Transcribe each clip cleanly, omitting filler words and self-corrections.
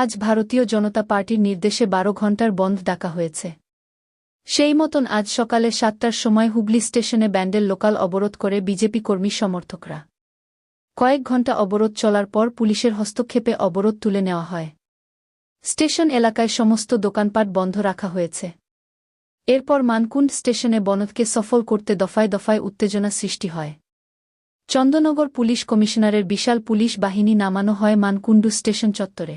আজ ভারতীয় জনতা পার্টির নির্দেশে ১২ ঘণ্টার বন্ধ ডাকা হয়েছে। সেই মতন আজ সকালে ৭টার সময় হুগলি স্টেশনে ব্যান্ডেল লোকাল অবরোধ করে বিজেপি কর্মী সমর্থকরা। কয়েক ঘণ্টা অবরোধ চলার পর পুলিশের হস্তক্ষেপে অবরোধ তুলে নেওয়া হয়। স্টেশন এলাকায় সমস্ত দোকানপাট বন্ধ রাখা হয়েছে। এরপর মানকুণ্ড স্টেশনে বনধকে সফল করতে দফায় দফায় উত্তেজনা সৃষ্টি হয়। চন্দননগর পুলিশ কমিশনারের বিশাল পুলিশ বাহিনী নামানো হয় মানকুণ্ডু স্টেশন চত্বরে।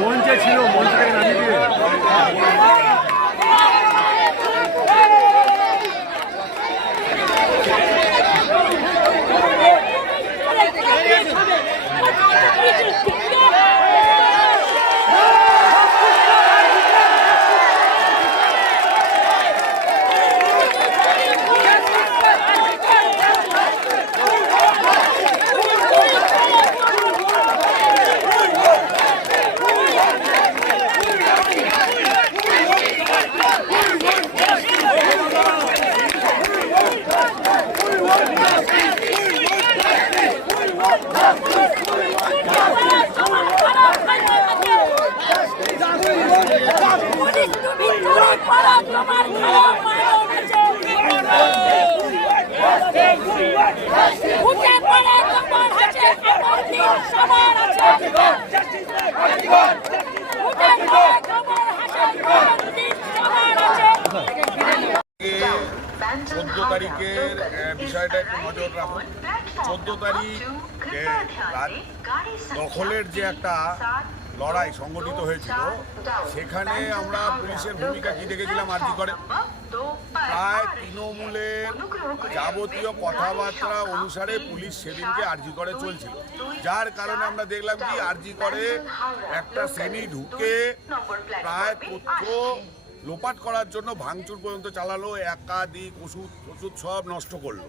মঞ্চে ছিল, মঞ্চ থেকে নামিয়ে দিয়ে তারিখের বিষয়টা একটু নজর রাখুন। 14 তারিখ দখলের যে একটা লড়াই সংগঠিত হয়েছিল, সেখানে আমরা পুলিশের ভূমিকা কি দেখেছিলাম আরজি করে। প্রায় তৃণমূলের যাবতীয় কথাবার্তা অনুসারে পুলিশ সেদিনকে আরজি করে চলছিল, যার কারণে আমরা দেখলাম কি আরজি করে একটা শ্রেণী ঢুকে প্রায় তথ্য লোপাট করার জন্য ভাঙচুর পর্যন্ত চালালো, একাধিক ওষুধ সব নষ্ট করলো।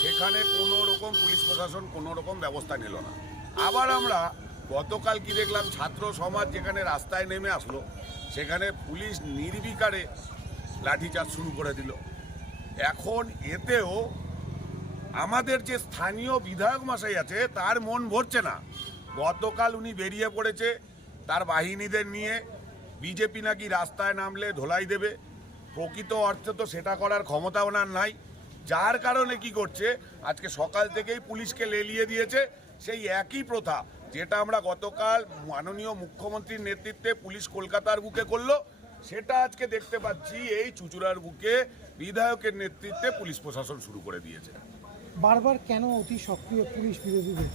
সেখানে কোনো রকম পুলিশ প্রশাসন কোনো রকম ব্যবস্থা নিল না। আবার আমরা গতকাল কি দেখলাম, ছাত্র সমাজ যেখানে রাস্তায় নেমে আসলো, সেখানে পুলিশ নির্বিকারে লাঠিচার্জ শুরু করে দিল। এখন এতেও আমাদের যে স্থানীয় বিধায়ক মশাই আছে তার মন ভরছে না। গতকাল উনি বেরিয়ে পড়েছে তার বাহিনীদের নিয়ে, বিজেপি নাকি রাস্তায় নামলে ধোলাই দেবে। প্রকৃত অর্থে তো সেটা করার ক্ষমতা ওনার নাই, যার কারণে কি করছে, আজকে সকাল থেকেই পুলিশকে লেলিয়ে দিয়েছে সেই একই প্রথা যেটা আমরা গতকাল মাননীয় মুখ্যমন্ত্রীর নেতৃত্বে পুলিশ কলকাতার বুকে করলো, সেটা আজকে দেখতে পাচ্ছি এই চুঁচুড়ার বুকে বিধায়কের নেতৃত্বে পুলিশ প্রশাসন শুরু করে দিয়েছে। বারবার কেন অতি সক্রিয় পুলিশ বিরোধীদের?